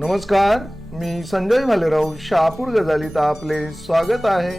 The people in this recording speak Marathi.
नमस्कार मी संजय भालेराव शहापूर गजालीत आपले स्वागत आहे.